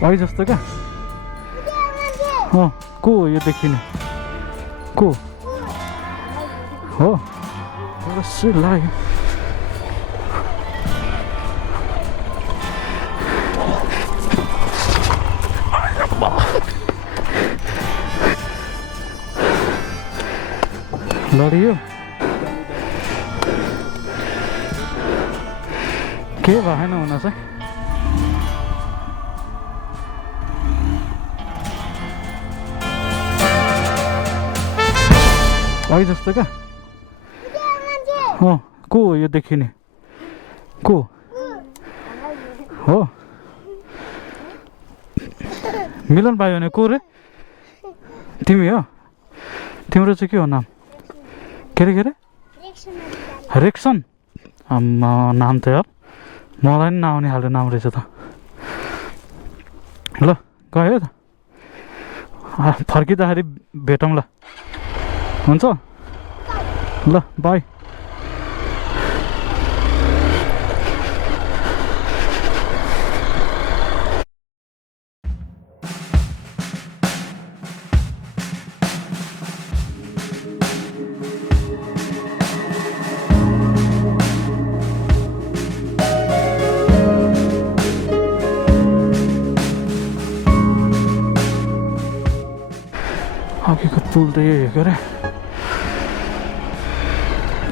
भाइ जस्तो क्या को हो यो देखिने को हो लाग्यो लडियो के भएन हुन चाहिँ भाइ जस्तो क्या को हो यो देखिने को हो मिलन भाइ भने को रे तिमी हो तिम्रो चाहिँ के हो नाम के अरे रेक्सन आम्मा नाम त यार मलाई नि नआउने खालको नाम रहेछ त ल गयो त फर्किँदाखेरि भेटौँ ल हुन्छ ल बाई अघिको पुल त यही के अरे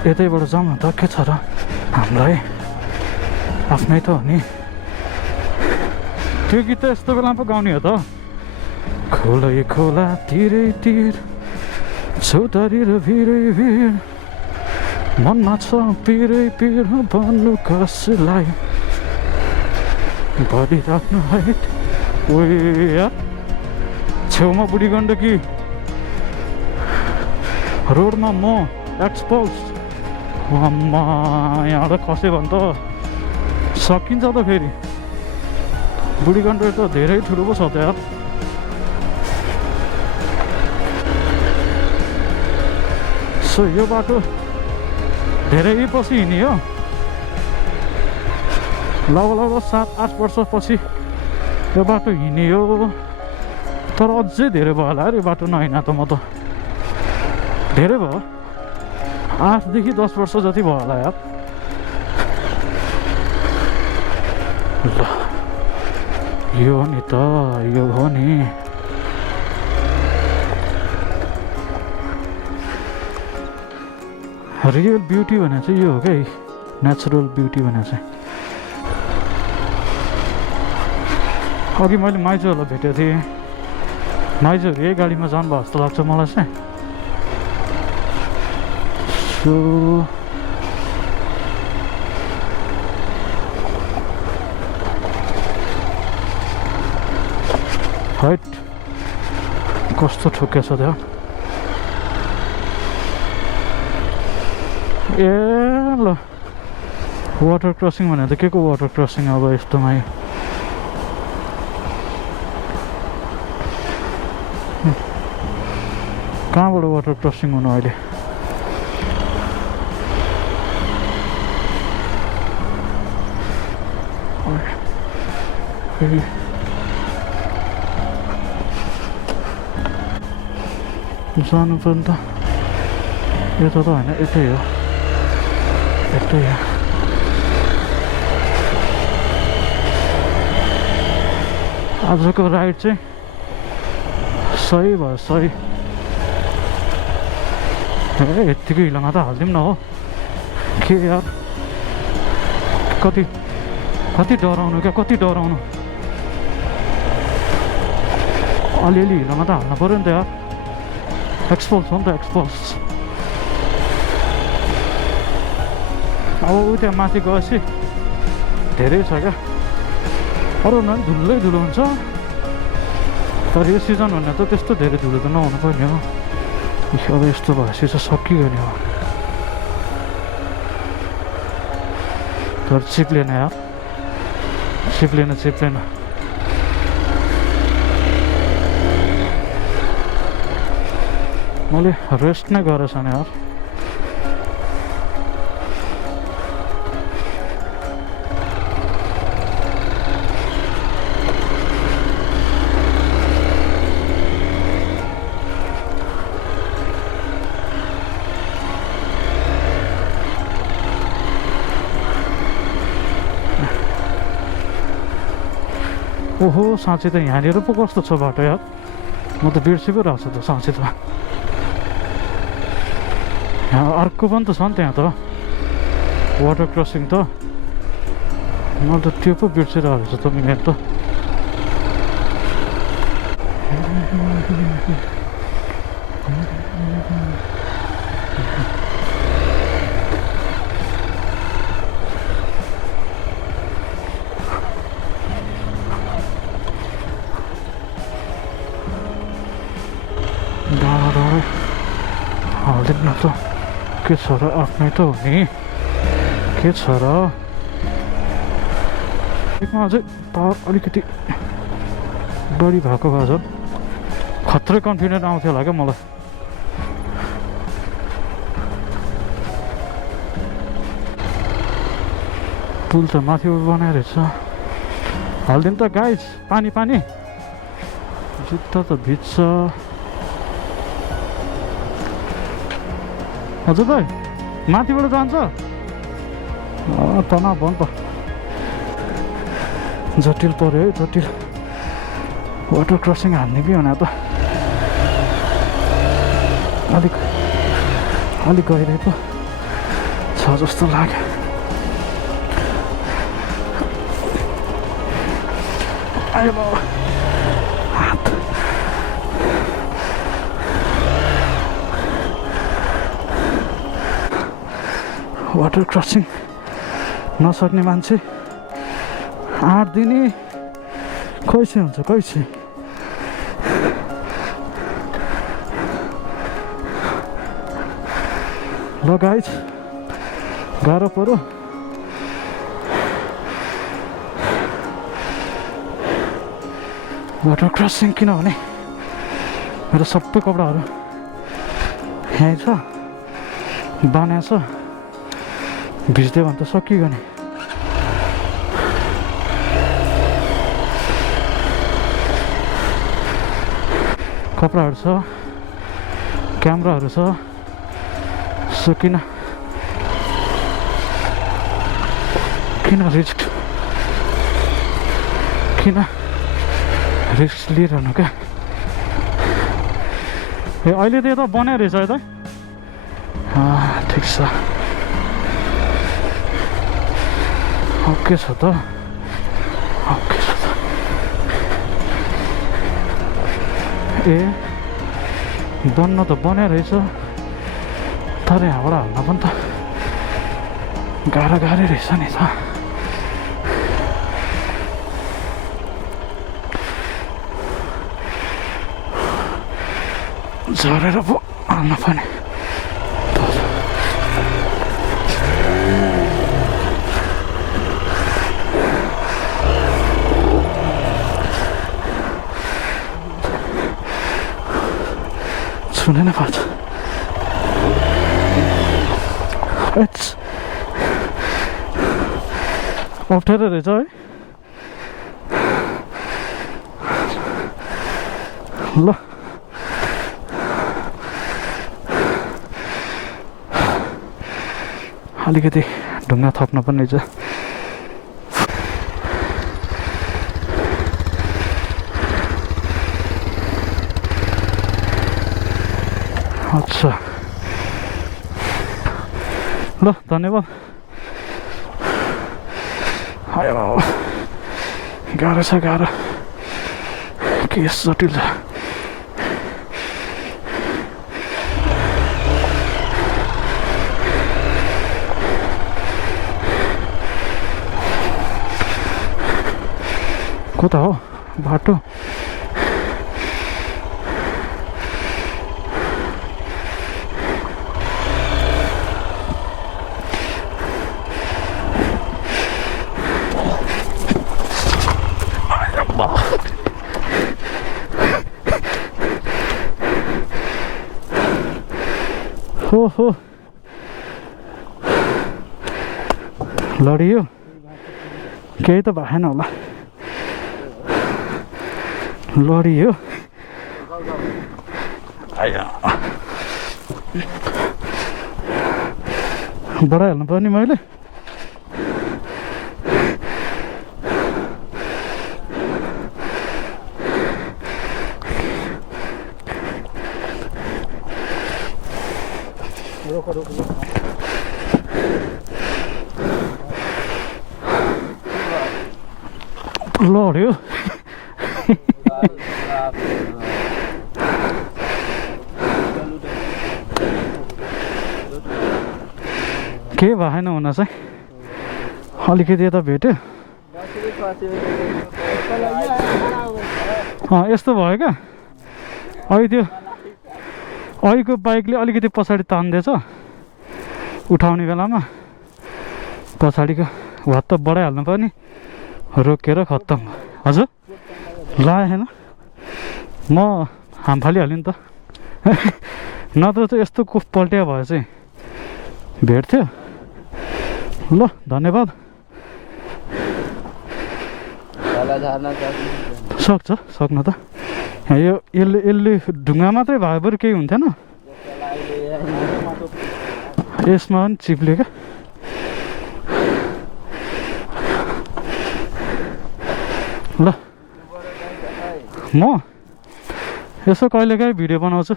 यतैबाट जाउँ न त के छ र हामीलाई आफ्नै त हो नि त्यो गीत त यस्तो बेलामा पो गाउने हो त खोलै खोला तिरै तिर चौतारी र भिरै भिर मनमा छ पिरै पिर भन्नु कसलाई बढी राख्नु है ओ यार छेउमा बुढी गण्डकी रोडमा म एक्सपोज अम्मा यहाँ त खस्यो भने त सकिन्छ त फेरि बुढी गण्डकी त धेरै ठुलो पो छ त यार सो यो बाटो धेरै पछि हिँड्यो लगभग 7-8 वर्षपछि यो बाटो हिँड्यो तर अझै धेरै भयो होला यो बाटो नहिँड त म त धेरै भयो 8देखि 10 वर्ष जति भयो होला यार ल यो नि त यो हो नि रियल ब्युटी भने चाहिँ यो हो क्या नेचुरल ब्युटी भने चाहिँ अघि मैले माइजूहरूलाई भेटेको थिएँ माइजूहरू यही गाडीमा जानुभयो जस्तो लाग्छ मलाई चाहिँ सो हाइट कस्तो ठोकेछ त्यो ए ल वाटर क्रसिङ भने त के को वाटर क्रसिङ अब यस्तोमा कहाँबाट वाटर क्रसिङ हुनु अहिले जानु पर्ने त यता त होइन यतै हो यतै हो आजको राइड चाहिँ सही भयो सही ए यत्तिकै हिलोमा त हालिदिउँ न हो के यार कति डराउनु क्या कति डराउनु अलिअलि हिलोमा त हाल्नु पऱ्यो नि त यार एक्सपोज हो नि त एक्सपोज अब त्यहाँ माथि गएपछि धेरै छ क्या अरू न धुलै धुलो हुन्छ तर यो सिजन भन्ने त त्यस्तो धेरै धुलो त नहुनु पर्ने हो अब यस्तो भएपछि चाहिँ सकियो नि हो तर चिप्लेन यार चिप्लेन मैले रेस्ट नै गरेछ नि यार ओहो साँच्चै त यहाँनिर पो कस्तो छ बाटो यार, म त बिर्सी पो रहेको छु त साँच्चै त। यहाँ अर्को पनि त छ नि त्यहाँ त वाटर क्रसिङ त, मैले त त्यो पो बिर्सिरहेको छु त मेरो त। डाँडा डाँडै हालिदिनु त, के छ र, आफ्नै त हो नि, के छ र। एकमा अझै पावर अलिकति बढी भएको भए झन् खत्रै कन्फिडेन्ट आउँथ्यो होला क्या मलाई। पुल त माथि बनाएर रहेछ, हालिदिनु त गाइज, पानी पानी, जुत्ता त भिज्छ। हजुर भाइ माथिबाट जान्छ, तनाव भयो नि त, जटिल पऱ्यो है जटिल। वाटर क्रसिङ हान्ने कि हुन त अलिक गहिरो पो छ जस्तो लाग्यो। आयो बाबा हात, वाटर क्रसिङ नसक्ने मान्छे आँट दिने कैसे हुन्छ कैसे। ल गाइज गाह्रो पऱ्यो, वाटर क्रसिङ किनभने मेरो सबै कपडाहरू यहीँ छ, बान्या छ, भिज्दै भने त सकियो नि। कपडाहरू छ, क्यामेराहरू छ, सो किन रिस्क लिइरहनु क्या। ए अहिले त यता बनाइ रहेछ है त, ठिक छ, ओके छ त, ओके छ त। ए बन्न त बनाइ रहेछ, तर यहाँबाट हाल्न पनि त गाह्रो रहेछ नि त। झरेर पो हाल्न पर्ने। छुनै नपाउँछ, अप्ठ्यारो रहेछ है। ल अलिकति ढुङ्गा थप्न पनि रहेछ। अच्छा ल धन्यवाद। आयो गाह्रो छ गाह्रो, केस जटिल छ। कता हो बाटो? हो लडियो, केही त भएन होला, लडियो। बढाइहाल्नु पर्ने मैले। लड्यो के भएन हुन चाहिँ अलिकति यता भेट्यो यस्तो भयो क्या अहिले त्यो अहिलेको बाइकले अलिकति पछाडि तान्दैछ उठाउने बेलामा पछाडिको वात त बढाइहाल्नु पर्ने रोकेर खत्तम हजुर लागेन म हाम फालिहालेँ नि त नत्र चाहिँ यस्तो कुफ पल्ट्या भयो चाहिँ भेट्थ्यो ल धन्यवाद सक्छ सक्नु त यो यसले ढुङ्गा मात्रै भए बरु केही हुन्थेन यसमा पनि चिप्ले क्या ल म यसो कहिलेकाहीँ भिडियो बनाउँछु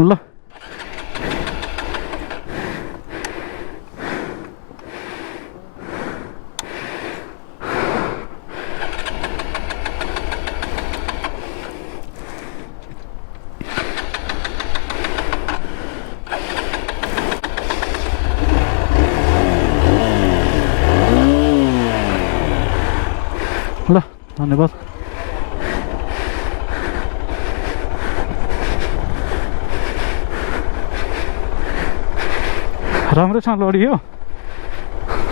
ल ल धन्यवाद राम्रोसँग लडियो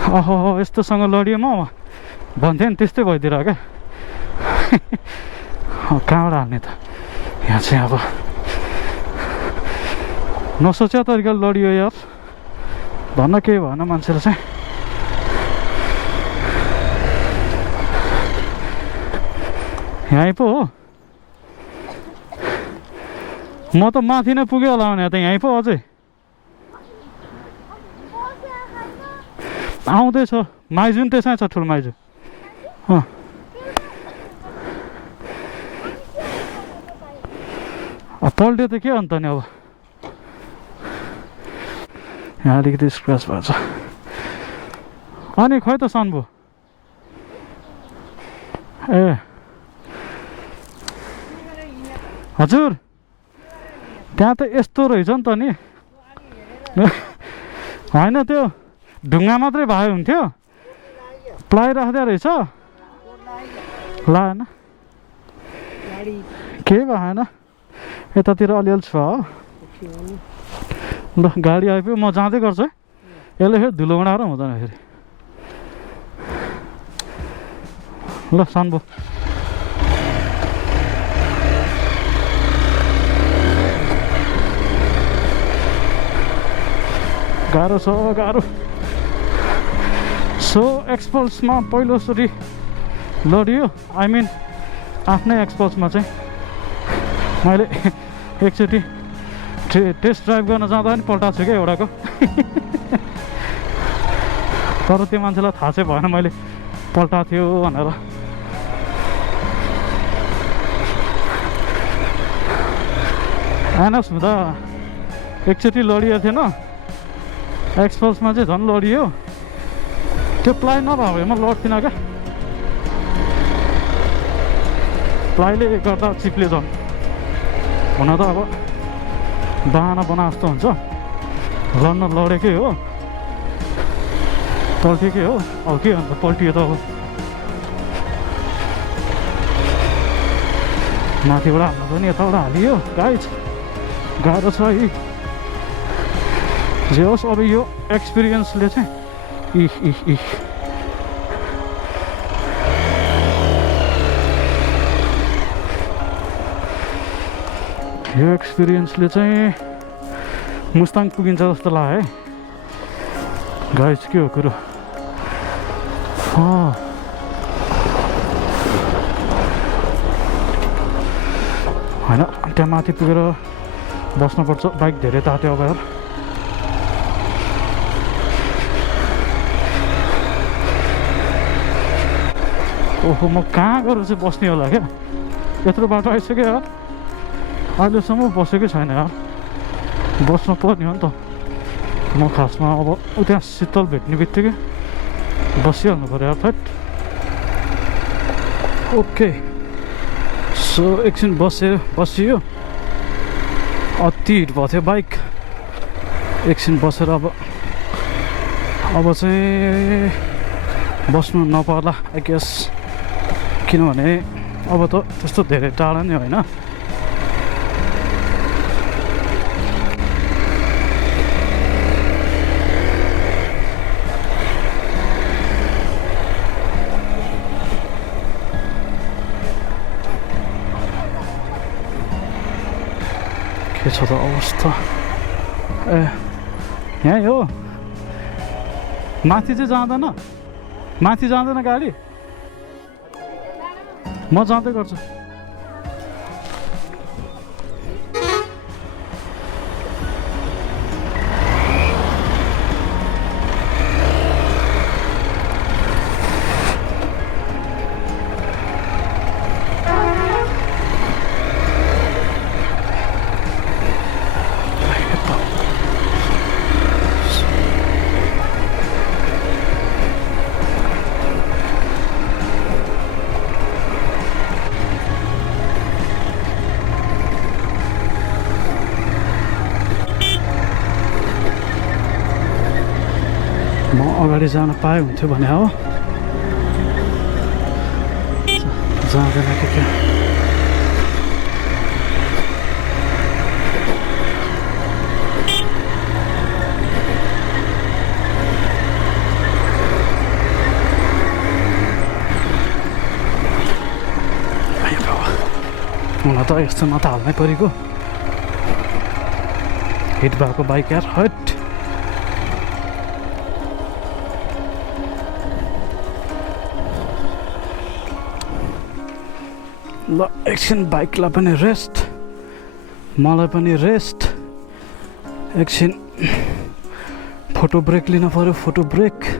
अहो यस्तोसँग लडियो म भन्थेँ नि त्यस्तै भइदिएर क्या कहाँबाट हाल्ने त यहाँ चाहिँ अब नसोच्या तरिकाले लडियो यार भन्न केही भएन मान्छेले चाहिँ यहीँ पो हो म त माथि नै पुग्यो होला भने त यहीँ पो अझै आउँदैछ माइजू नि त्यसै छ ठुलो माइजू पल्ट्यो त के अन्त नि अब यहाँ अलिकति स्क्रच भएछ अनि खै त सन्बु ए हजुर त्यहाँ त यस्तो रहेछ नि त नि होइन त्यो ढुङ्गा मात्रै भए हुन्थ्यो प्लाइ राख्दै रहेछ लाएन केही भएन यतातिर अलिअलि छ हो ल गाडी आइपुग्यो म जाँदै गर्छु है यसले फेरि धुलो उडाएर हुँदैन फेरि ल सन्बु गाह्रो छ गाह्रो सो एक्सपल्समा पहिलोचोटि लडियो आई मिन आफ्नै एक्सपल्समा चाहिँ मैले एकचोटि टेस्ट ड्राइभ गर्न जाँदा पनि पल्टाएको छु क्या एउटाको तर त्यो मान्छेलाई थाहा चाहिँ भएन मैले पल्टाएको थियो भनेर आएनस् हुँदा एकचोटि लडिएको थिएन एक्सपल्समा चाहिँ झन् लडियो त्यो प्लाइ नभए भए म लड्थिनँ क्या प्लाइले गर्दा चिप्ले झन् हुन त अब बाहना बना जस्तो हुन्छ लड्न लडेकै हो पल्टिएकै हो अब के अन्त पल्टियो त अब माथिबाट हाल्नु पनि यताबाट हालियो गाइज गाह्रो छ है जे होस् अब यो एक्सपिरियन्सले चाहिँ यो एक्सपिरियन्सले चाहिँ मुस्ताङ पुगिन्छ जस्तो लाग्यो है गाइज के हो कुरो होइन त्यहाँ माथि पुगेर बस्नुपर्छ बाइक धेरै तात्यो अब यार ओहो म कहाँ गएर चाहिँ बस्ने होला क्या यत्रो बाटो आइसक्यो यार अहिलेसम्म बसेकै छैन यार बस्नु पर्ने हो नि त म खासमा अब त्यहाँ शीतल भेट्ने बित्तिकै बसिहाल्नु पऱ्यो फट ओके सो एकछिन बसियो अति हिट भएको थियो बाइक एकछिन बसेर अब चाहिँ बस्नु नपर्ला आई गेस किनभने अब त त्यस्तो धेरै टाढा नै होइन के छ त अवस्था ए यहीँ हो माथि चाहिँ जाँदैन गाडी म जाँदै गर्छु म अगाडि जान पाए हुन्थ्यो भने हो जाँदैन कि क्या हुन त यस्तोमा त हाल्नै परेको हिट भएको बाइक यार हट ल एकछिन बाइकलाई पनि रेस्ट मलाई पनि रेस्ट एकछिन फोटो ब्रेक लिनु पऱ्यो फोटो ब्रेक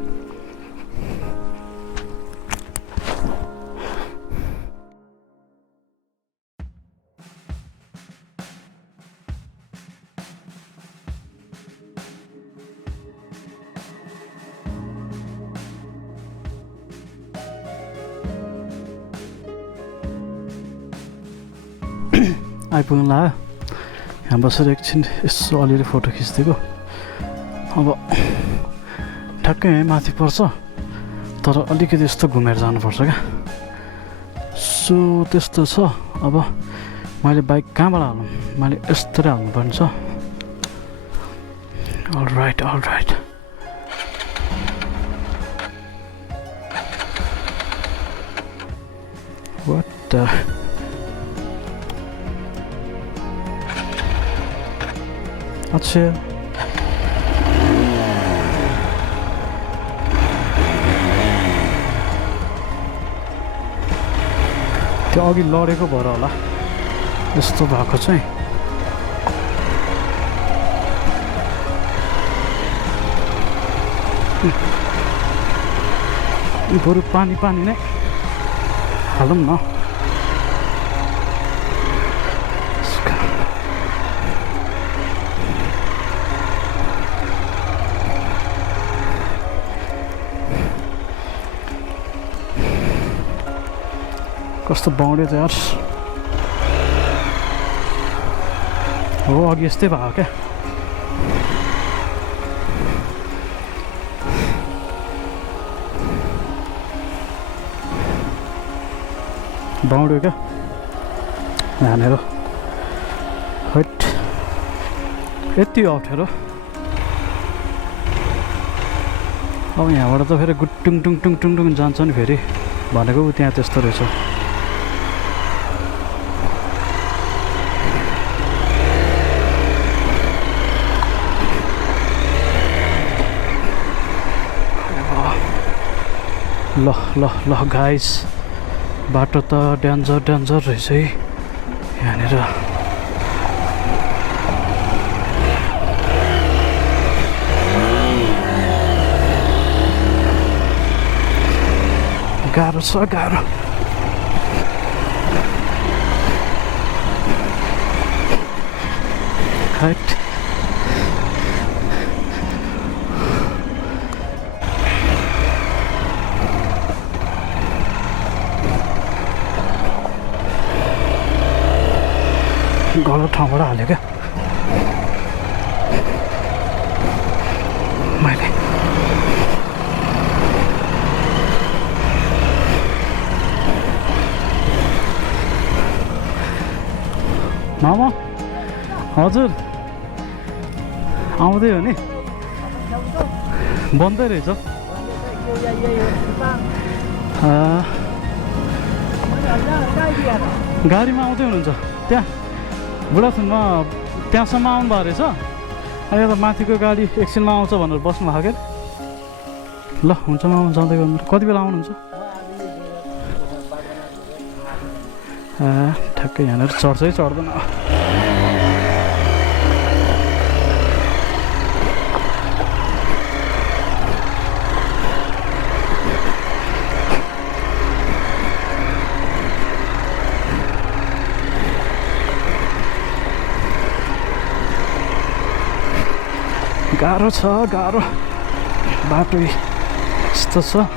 आइपुग्नु लाग्यो यहाँ बसेर एकछिन यसो अलिअलि फोटो खिचिदिएको अब ठ्याक्कै यहीँ माथि पर्छ तर अलिकति यस्तो घुमेर जानुपर्छ क्या सो त्यस्तो छ अब मैले बाइक कहाँबाट हाल्नु मैले यस्तरी हाल्नुपर्ने छ अलराइट वाट अच्छा त्यो अघि लडेको भएर होला यस्तो भएको चाहिँ बरु पानी नै हालौँ न कस्तो बाउड्यो त यार हो अघि यस्तै भयो क्या बाउड्यो क्या यहाँनिर हट यति अप्ठ्यारो अब यहाँबाट त फेरि गुटुङ टुङ टुङ टुङ टुङ जान्छ नि फेरि भनेको त्यहाँ त्यस्तो रहेछ ल गाइस बाटो त डेन्जर रहेछ है यहाँनिर गाह्रो छ गाह्रो हाइट ठाउँबाट हाल्यो क्या मैले। मामा हजुर आउँदै हो नि, बन्दै रहेछ। गाडीमा आउँदै हुनुहुन्छ त्यहाँ बुढाथुनमा त्यहाँसम्म आउनु भएको रहेछ। अहिले त माथिको गाडी एकछिनमा आउँछ भनेर बस्नु भएको क्या। ल हुन्छ मामा जाँदै गर्नु। कति बेला आउनुहुन्छ? ठ्याक्कै यहाँनिर चढ्छै चढ्दैन। गाह्रो छ, गाह्रो बाटो यस्तो छ।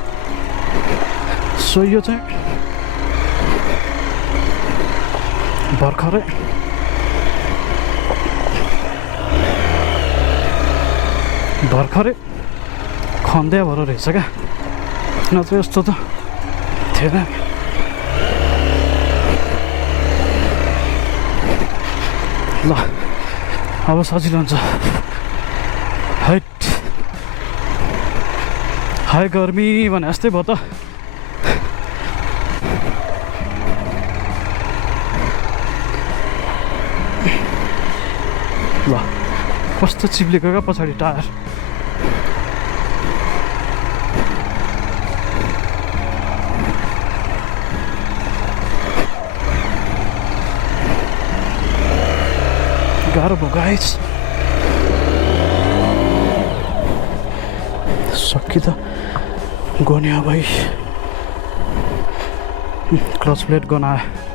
सो यो चाहिँ भर्खरै खन्दिया भएर रहेछ क्या, नत्र यस्तो त थिएन। ल अब सजिलो हुन्छ। हाई गर्मी भने जस्तै भयो त। ल कस्तो चिप्लेको क्या पछाडि टायर। गाह्रो भयो गाइस। सक्यो त गन्यो भाइ। क्लच प्लेट गनायो।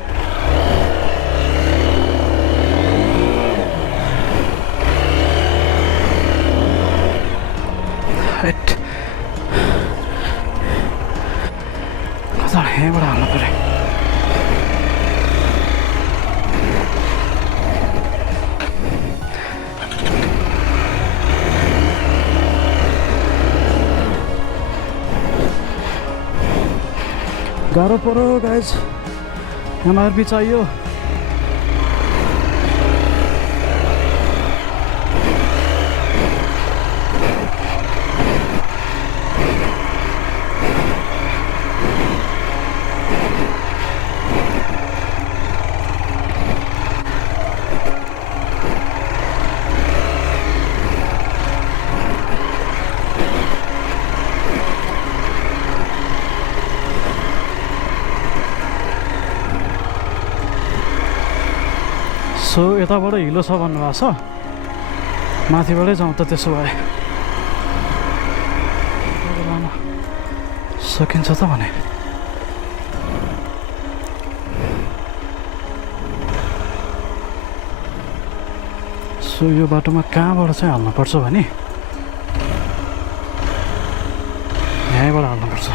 यहाँबाट हाल्नु पऱ्यो। गाह्रो पऱ्यो गाइज, एमआरपी चाहियो। सो यताबाट हिलो छ भन्नुभएको छ, माथिबाटै जाउँ त त्यसो भए। सकिन्छ त भने। सो यो बाटोमा कहाँबाट चाहिँ हाल्नुपर्छ भने यहीँबाट हाल्नुपर्छ।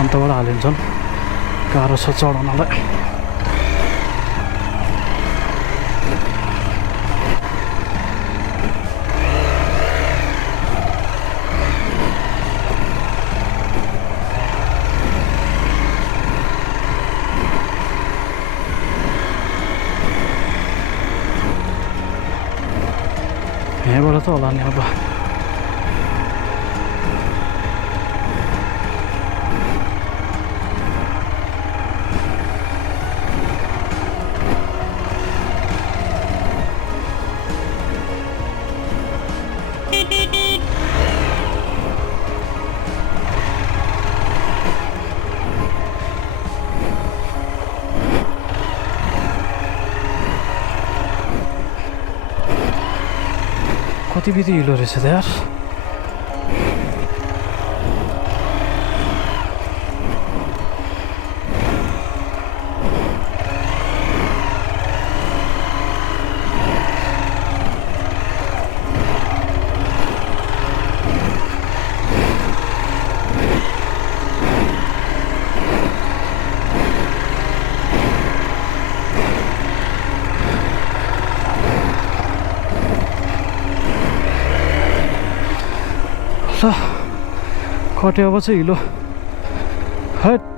अन्तबाट हालिन्छन्। गाह्रो छ चढाउनलाई। यहाँबाट त होला नि अब। कति बित्ति हिलो रहेछ त यार। ल कट्यो अब चाहिँ हिलो हट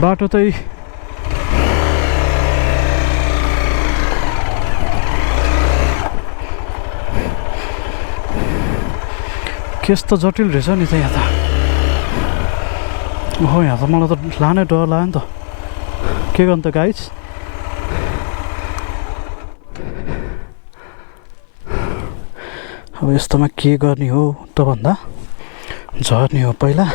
बाटो चाहिँ कस्तो जटिल रहेछ नि त यहाँ त हो यहाँ त मलाई त लानै डर लाग्यो नि त के गर्नु त गाइज अब यस्तोमा के गर्ने हो त भन्दा झर्ने हो पहिला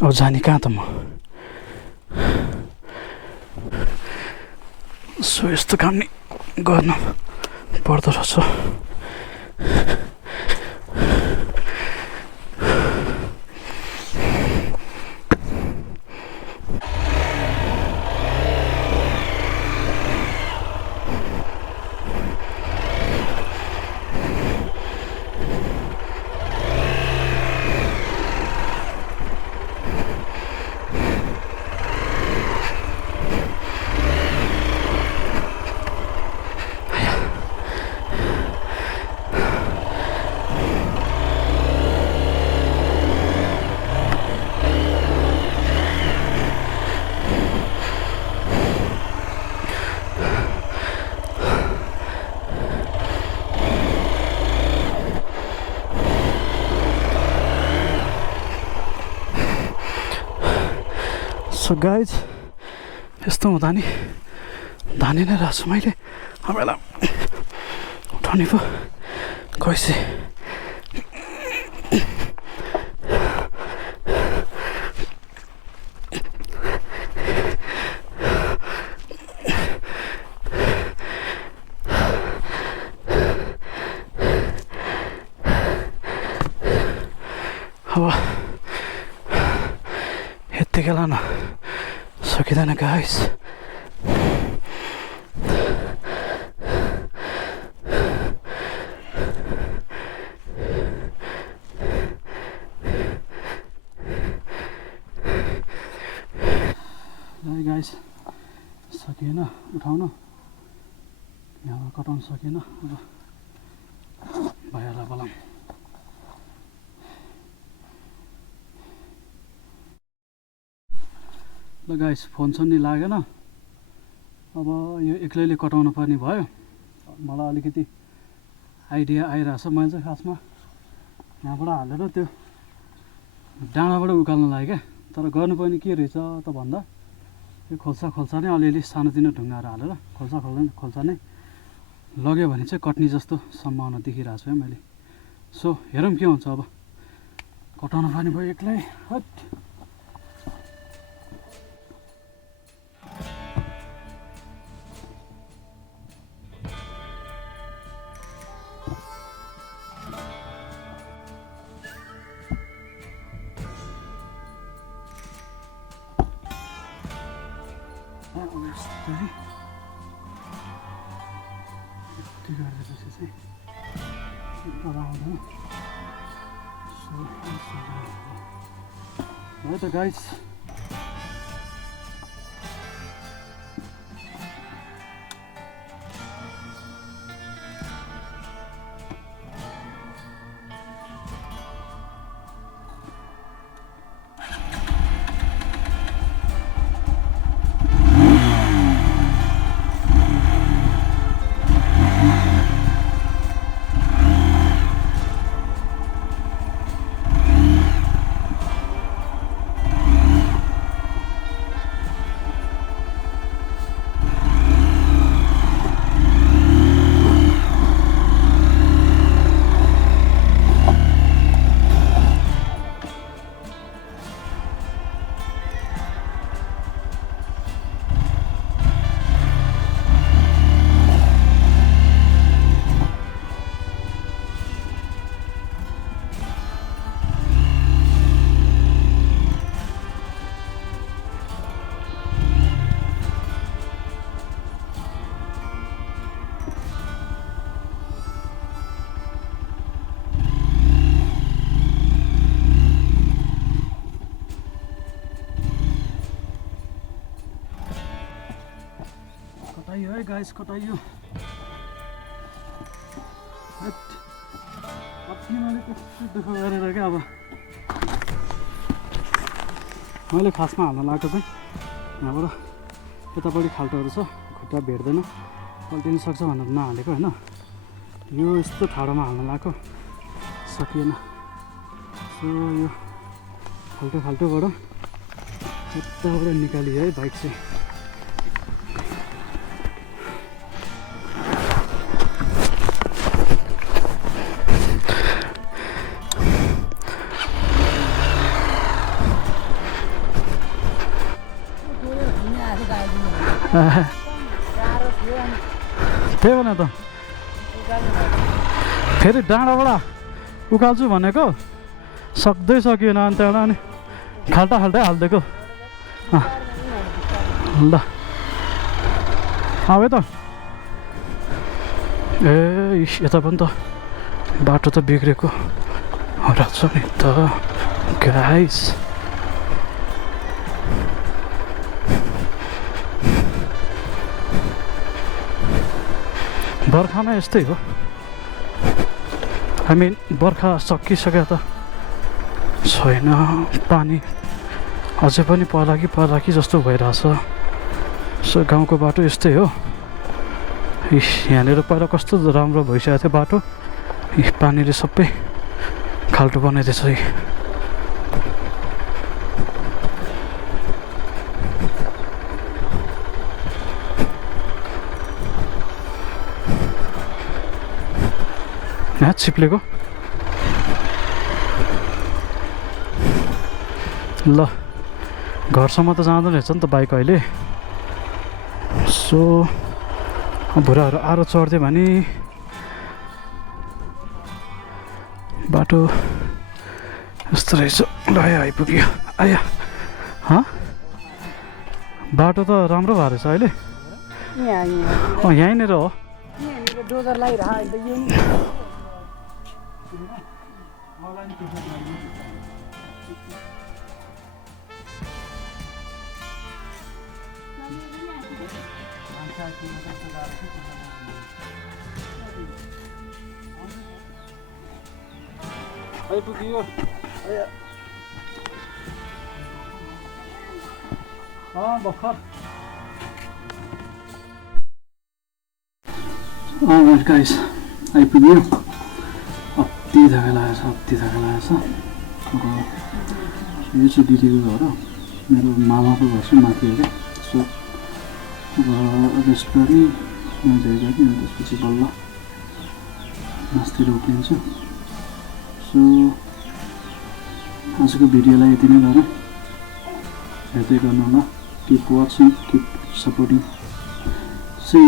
अब जाने कहाँ त म सो यस्तो काम नि गर्नु पर्दो रहेछ सो गाइज यस्तो हुँदा नि धानी नै रहेछु मैले हामीलाई उठाउने पो कैसे अब यत्तिकै लान सकिँदैन गाइस गाइस सकिएन उठाउन यहाँ कटाउन सकिएन अब भाइहरूलाई बोलाऊँ ल गाइस फोन नि लागेन अब यो एक्लैले कटाउनु पर्ने भयो मलाई अलिकति आइडिया आइरहेछ मैले चाहिँ खासमा यहाँबाट हालेर त्यो डाँडाबाट उकाल्न लाग्यो क्या तर गर्नुपर्ने के रहेछ त भन्दा यो खोल्सा नै अलिअलि सानोतिनो ढुङ्गाहरू हालेर खोल्सा नै लग्यो भने चाहिँ कट्ने जस्तो सम्भावना देखिरहेको छु है मैले सो हेरौँ के हुन्छ अब कटाउनु पर्ने भयो एक्लै हट Right, guys. गाइस कटाइयो मैले कस्तो दुःख गरेर क्या अब मैले खासमा हाल्न लागेको चाहिँ यहाँबाट यतापट्टि खाल्टोहरू छ खुट्टा भेट्दैन पल्टिनु सक्छ भनेर नहालेको होइन यो यस्तो ठाडोमा हाल्न लागेको सकिएन सो यो फाल्टोबाट यताबाट निकालियो है बाइक चाहिँ त्यही भने त फेरि डाँडाबाट उकाल्छु भनेको सक्दै सकिएन अनि त्यहाँबाट अनि खाल्टा हालिदिएको ल आऊ त ए यता पनि त बाटो त बिग्रेको रहेछ नि त गाइस बर्खामा यस्तै हो हामी बर्खा सकिसक्यो त छैन पानी अझै पनि पर्ला कि जस्तो भइरहेछ सो गाउँको बाटो यस्तै हो यहाँनिर पहिला कस्तो राम्रो भइसकेको थियो बाटो पानीले सबै खाल्टो बनाइदिएछ यहाँ चिप्लेको ल घरसम्म त जाँदैन रहेछ नि त बाइक अहिले सो भुराहरू आरो चढ्दियो भने बाटो यस्तो रहेछ ल आइपुग्यो आया बाटो त राम्रो भएको रहेछ अहिले यहीँनिर हो आइपुग्यो भर्खर गाइस आइपुग्यो अति धक्का लागेछ अब यो चाहिँ दिदीको घर हो मेरो मामाको घर चाहिँ माथि हो क्या सो अब रेस्ट गर्ने मजा गर्ने अनि त्यसपछि बल्ल मास्तिर उक्लिन्छु सो आजको भिडियोलाई यति नै गरौँ हेर्दै गर्नु होला keep watching keep supporting C